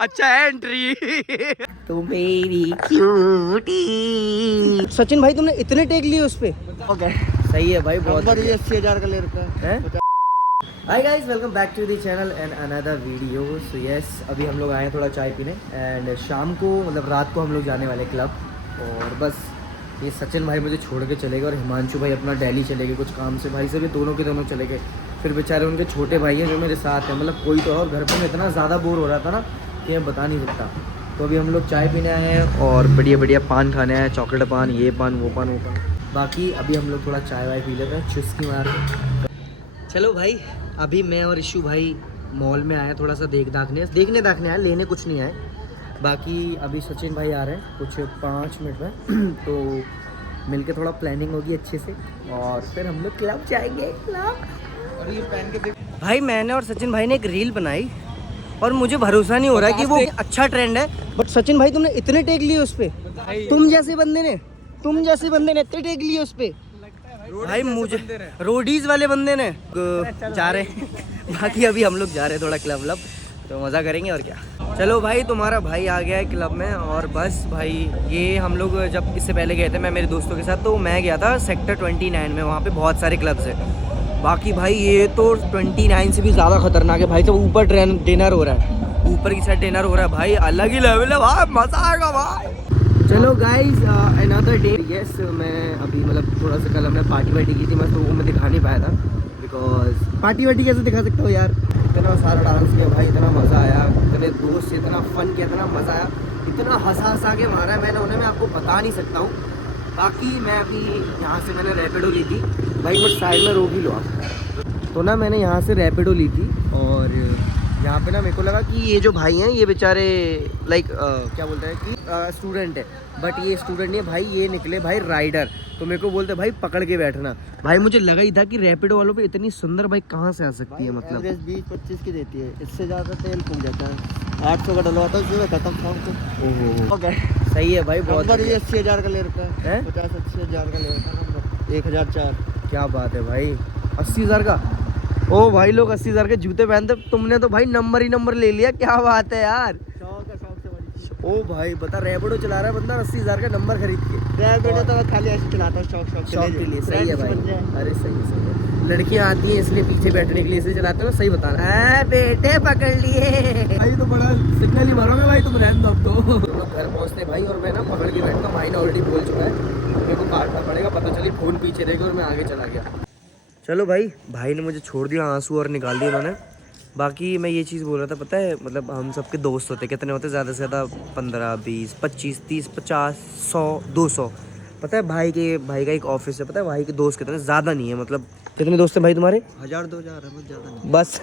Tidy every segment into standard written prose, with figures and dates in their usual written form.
अच्छा है एंट्री। तो मेरी क्यूटी। सचिन भाई तुमने इतने टेक लिए उस पे? ओके सही है भाई, बहुत 80,000 का ले रखा है। Hi guys, welcome back to the channel and another video. So yes, अभी हम लोग आए हैं थोड़ा चाय पीने एंड शाम को मतलब रात को हम लोग जाने वाले क्लब। और बस ये सचिन भाई मुझे छोड़ के चले गए और हिमांशु भाई अपना दिल्ली चले गए कुछ काम से। भाई से भी दोनों के दोनों चले गए। फिर बेचारे उनके छोटे भाई हैं जो मेरे साथ हैं, मतलब कोई तो और घर पर मैं इतना ज़्यादा बोर हो रहा था ना कि मैं बता नहीं सकता। तो अभी हम लोग चाय पीने आए हैं और बढ़िया बढ़िया पान खाने आए हैं, चॉकलेट पान, ये पान वो पान वो पान। बाकी अभी हम लोग थोड़ा चाय वाय पी लेते हैं चुस्की मार के। चलो भाई, अभी मैं और इशू भाई मॉल में आए थोड़ा सा देखने आए, लेने कुछ नहीं आए। बाकी अभी सचिन भाई आ रहे हैं कुछ 5 मिनट में तो मिलके थोड़ा प्लानिंग होगी अच्छे से और फिर हम लोग क्लब जाएंगे। क्लब और ये पहन के भाई मैंने और सचिन भाई ने एक रील बनाई और मुझे भरोसा नहीं हो रहा कि वो अच्छा ट्रेंड है। बट सचिन भाई तुमने इतने टेक लिए उस पे? तुम जैसे बंदे ने इतने टेक लिए उस पे भाई? मुझे रोडीज वाले बंदे ने जा रहे हैं। बाकी अभी हम लोग जा रहे हैं थोड़ा क्लब तो मज़ा करेंगे और क्या। चलो भाई, तुम्हारा भाई आ गया है क्लब में और बस भाई ये हम लोग जब इससे पहले गए थे मैं मेरे दोस्तों के साथ, तो मैं गया था सेक्टर 29 में। वहाँ पे बहुत सारे क्लब्स हैं। बाकी भाई ये तो 29 से भी ज़्यादा खतरनाक है भाई। तो ऊपर डिनर हो रहा है, ऊपर की साइड डिनर हो रहा है भाई, अलग ही लेवल है भाई, मज़ा आएगा भाई। चलो गाइज अनदर डे। यस, मैं अभी मतलब थोड़ा सा कल हमने पार्टी वार्टी की थी, मैं तो वो मैं दिखा नहीं पाया था बिकॉज पार्टी वार्टी कैसे दिखा सकता हूँ यार। इतना सारा डांस किया भाई, इतना मज़ा आया, इतने दोस्त से इतना फन किया, इतना मज़ा आया, इतना हंसा के मारा मैंने उन्हें, मैं आपको बता नहीं सकता हूँ। बाकी मैं अभी यहाँ से मैंने रैपिडो ली थी भाई, कुछ साइड में रोक ही लो आप। तो ना मैंने यहाँ से रैपिडो ली थी और यहाँ पे ना मेरे को लगा कि ये जो भाई हैं ये बेचारे लाइक क्या बोलते हैं कि स्टूडेंट है, बट ये स्टूडेंट नहीं है भाई, ये निकले भाई राइडर। तो मेरे को बोलते भाई पकड़ के बैठना। भाई मुझे लगा ही था कि रैपिडो वालों पे इतनी सुंदर बाइक कहाँ से आ सकती है, मतलब 20-25 की देती है, इससे ज़्यादा तेल फूक जाता है। 800 का डलवाता है उसमें खत्म शाम को। ओके सही है भाई, बहुत। 80,000 का ले रखा है, 50-80,000 का ले रखा है, 1004। क्या बात है भाई, 80,000 का। ओ भाई लोग 80,000 के जूते पहनते, तुमने तो भाई नंबर ही नंबर ले लिया, क्या बात है यार। ओ भाई बता, रैपिडो चला रहा है बंदा 80,000 का नंबर खरीद के। रैपिडो तो मैं खाली ऐसे चलाता हूँ शौक के लिए। सही है भाई, अरे सही है। लड़कियां आती हैं इसलिए पीछे बैठने के लिए इसे चलाते हो, सही बता रहा है बेटे, पकड़ लिए भाई। तो बड़ा सिग्नल ही मारोगे भाई तुम, रहने दो अब तो। घर पहुंचते भाई और मैं ना पकड़ के बैठता हूँ, भाई ने ऑलरेडी बोल चुका है, मेरे को काटना पड़ेगा, पता चली फोन पीछे रहेगा और मैं आगे चला गया। चलो भाई ने मुझे छोड़ दिया, आंसू और निकाल दिए उन्होंने। बाकी मैं ये चीज़ बोल रहा था, पता है मतलब हम सबके दोस्त होते कितने होते, ज़्यादा से ज़्यादा 15, 20, 25, 30, 50, 100, 200। पता है भाई का एक ऑफिस है, पता है भाई के दोस्त कितने, ज़्यादा नहीं है। मतलब कितने दोस्त हैं भाई तुम्हारे? 1000-2000 है, ज़्यादा नहीं बस।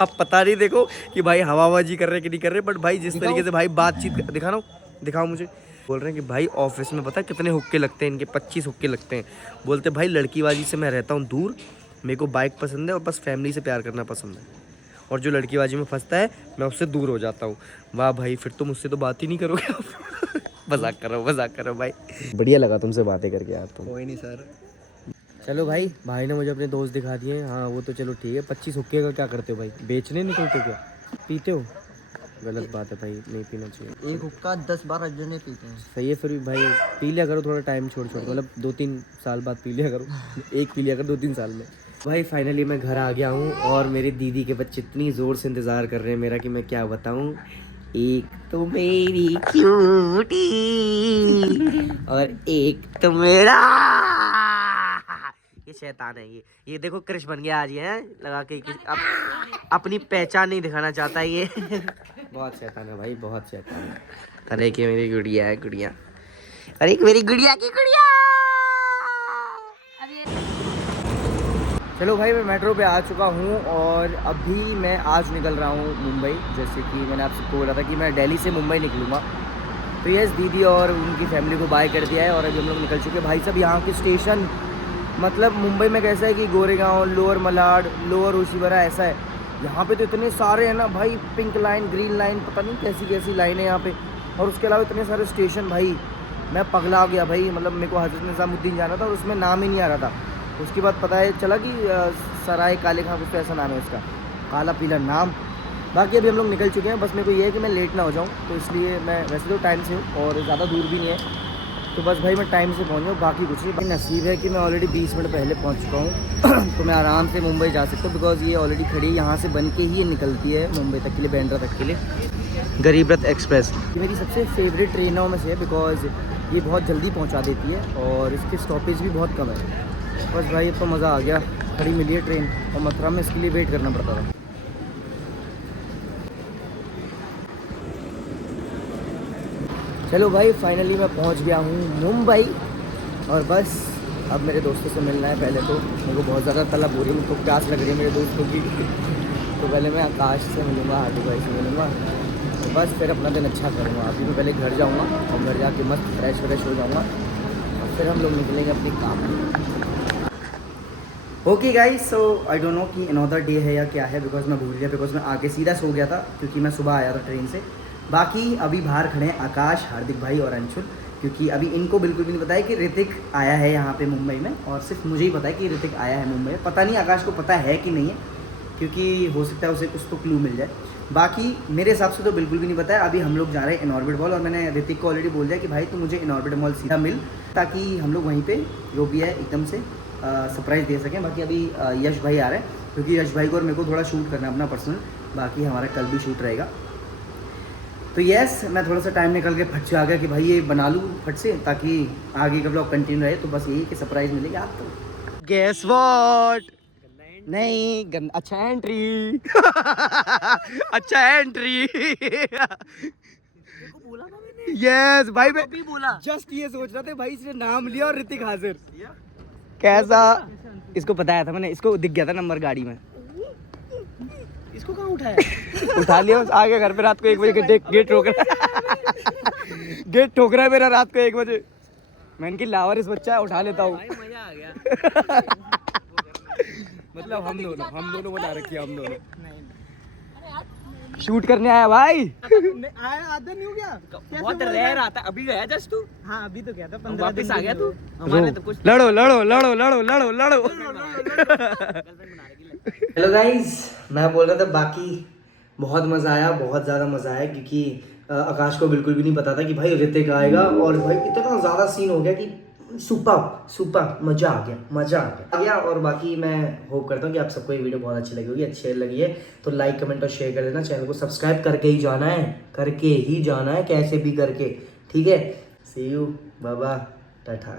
अब पता नहीं देखो कि भाई हवाबाजी कर रहे कि नहीं कर रहे, बट भाई जिस तरीके से भाई बातचीत दिखाओ मुझे। बोल रहे हैं कि भाई ऑफिस में पता है कितने हुक्के लगते हैं इनके, 25 हुक्के लगते हैं। बोलते भाई लड़कीबाजी से मैं रहता हूँ दूर, मेरे को बाइक पसंद है और बस फैमिली से प्यार करना पसंद है, और जो लड़कीबाजी में फंसता है मैं उससे दूर हो जाता हूँ। वाह भाई, फिर तो मुझसे तो बात ही नहीं करोगे आप। मजाक कर रहा हूँ भाई। बढ़िया लगा तुमसे बातें करके यार। तुम कोई नहीं सर। चलो भाई ने मुझे अपने दोस्त दिखा दिए। हाँ वो तो चलो ठीक है। 25 हुक्के का क्या करते हो भाई, बेचने निकलते क्या, पीते हो? गलत बात है भाई, नहीं पीना चाहिए। एक हुक्का 10-12 जने पीते हैं। सही है, फिर भी भाई पी लिया करो थोड़ा टाइम छोड़ मतलब 2-3 साल बाद पी लिया करो। एक पी लिया करो 2-3 साल में। भाई फाइनली मैं घर आ गया हूँ और मेरी दीदी के बच्चे इतनी ज़ोर से इंतज़ार कर रहे हैं मेरा कि मैं क्या बताऊँ। एक तो मेरी क्यूटी और एक तो मेरा ये शैतान है। ये देखो क्रिश बन गया आज, ये है लगा के अपनी पहचान नहीं दिखाना चाहता ये। बहुत शैतान है भाई, बहुत शैतान है। अरे कि मेरी गुड़िया है, गुड़िया, अरे मेरी गुड़िया की गुड़िया। चलो भाई मैं मेट्रो पे आ चुका हूँ और अभी मैं आज निकल रहा हूँ मुंबई। जैसे कि मैंने आपसे बोला था कि मैं दिल्ली से मुंबई निकलूँगा। तो यस, दीदी और उनकी फैमिली को बाय कर दिया है और अभी हम लोग निकल चुके हैं। भाई साहब यहाँ के स्टेशन, मतलब मुंबई में कैसा है कि गोरेगांव, लोअर मलाड, लोअर ओशीवरा ऐसा है, यहाँ पे तो इतने सारे हैं ना भाई, पिंक लाइन, ग्रीन लाइन, पता नहीं कैसी कैसी लाइन है यहाँ पे। और उसके अलावा इतने सारे स्टेशन भाई, मैं पगला गया भाई। मतलब मेरे को हज़रत निज़ामुद्दीन जाना था और उसमें नाम ही नहीं आ रहा था। उसके बाद पता है चला कि सराय काले खां कुछ ऐसा नाम है उसका, काला पीला नाम। बाकी अभी हम लोग निकल चुके हैं, बस मेरे को ये है कि मैं लेट ना हो जाऊँ, तो इसलिए मैं वैसे तो टाइम से हूँ और ज़्यादा दूर भी नहीं है, तो बस भाई मैं टाइम से पहुँच जाऊँ, बाकी कुछ नहीं। भाई नसीब है कि मैं ऑलरेडी 20 मिनट पहले पहुँच चुका हूँ तो मैं आराम से मुंबई जा सकता हूँ, बिकॉज़ ये ऑलरेडी खड़ी है, यहाँ से बन के ही ये निकलती है मुंबई तक के लिए, बांद्रा तक के लिए, गरीब रथ एक्सप्रेस। ये मेरी सबसे फेवरेट ट्रेनों में से है, बिकॉज़ ये बहुत जल्दी पहुँचा देती है और इसके स्टॉपेज भी बहुत कम है। बस भाई अब तो मज़ा आ गया, खड़ी मिली है ट्रेन, और मथुरा में इसके लिए वेट करना पड़ता था। चलो भाई फाइनली मैं पहुंच गया हूँ मुंबई, और बस अब मेरे दोस्तों से मिलना है। पहले तो मेरे को बहुत ज़्यादा तलब हो रही है, मुझको प्यास लग रही है मेरे दोस्तों की तो पहले मैं आकाश से मिलूँगा, हार्डू भाई से मिलूँगा, तो बस फिर अपना दिन अच्छा करूँगा। अभी मैं पहले घर जाऊँगा और घर जाके मस्त फ्रेश हो जाऊँगा, और फिर हम लोग निकलेंगे अपनी काम। Okay guys, so I don't know कि अनदर डे है या क्या है, बिकॉज मैं भूल गया, बिकॉज मैं आके सीधा सो गया था, क्योंकि मैं सुबह आया था ट्रेन से। बाकी अभी बाहर खड़े हैं आकाश, हार्दिक भाई और अंशुल, क्योंकि अभी इनको बिल्कुल भी नहीं पता है कि ऋतिक आया है यहाँ पे मुंबई में, और सिर्फ मुझे ही पता है कि ऋतिक आया है मुंबई में। पता नहीं आकाश को पता है कि नहीं है, क्योंकि हो सकता है उसे कुछ तो क्लू मिल जाए। बाकी मेरे हिसाब से तो बिल्कुल भी नहीं पता है। अभी हम लोग जा रहे हैं इनऑर्बिट मॉल, और मैंने ऋतिक को ऑलरेडी बोल दिया कि भाई तू मुझे इनऑर्बिट मॉल सीधा मिल, ताकि हम लोग वहीं पे जो भी है एकदम से सरप्राइज़ दे सकें। बाकी अभी यश भाई आ रहे हैं, क्योंकि यश भाई को और मेरे को थोड़ा शूट करना है अपना पर्सनल, बाकी हमारा कल भी शूट रहेगा। तो यस, मैं थोड़ा सा टाइम निकल के फट से आ गया कि भाई ये बना लूँ फट से, ताकि आगे का ब्लॉग कंटिन्यू रहे। तो बस यही कि सरप्राइज़ मिलेगा आपको। गेस व्हाट, नहीं अच्छा एंट्री अच्छा एंट्री यस भाई, मैं भी बोला, जस्ट ये सोच रहा था भाई, इसने नाम लिया और ऋतिक हाजिर। कैसा, इसको बताया था मैंने, इसको दिख गया था नंबर गाड़ी में। इसको कहाँ उठाया उठा लिया, आ गया घर पे रात को 1 बजे, गेट ठोक रहा गेट ठोक रहा है मेरा रात को 1 बजे। मैंने की लावर इस बच्चा है, उठा लेता हूँ। मजा आ गया मतलब हम दोनों बता रखी है, हम दोनों शूट करने आया भाई। आया आधा नहीं हो गया, बहुत रेयर आता। अभी गया जस्ट तू? हाँ अभी तो गया था, 15 वापस आ गया तू? हमारे तो कुछ लड़ो लड़ो लड़ो लड़ो लड़ो लड़ो। हेलो गाइस, मैं बोल रहा था बाकी बहुत मज़ा आया, बहुत ज़्यादा मज़ा आया, क्योंकि आकाश को बिल्कुल भी नहीं पता था कि भाई ऋतिक आएगा, और भाई इतना ज़्यादा सीन हो गया कि सुपर मज़ा आ गया। और बाकी मैं होप करता हूँ कि आप सबको ये वीडियो बहुत अच्छी लगी होगी। अच्छी लगी है तो लाइक कमेंट और शेयर कर देना, चैनल को सब्सक्राइब करके ही जाना है, कैसे भी करके, ठीक है। सी यू, बाय बाय, टाटा।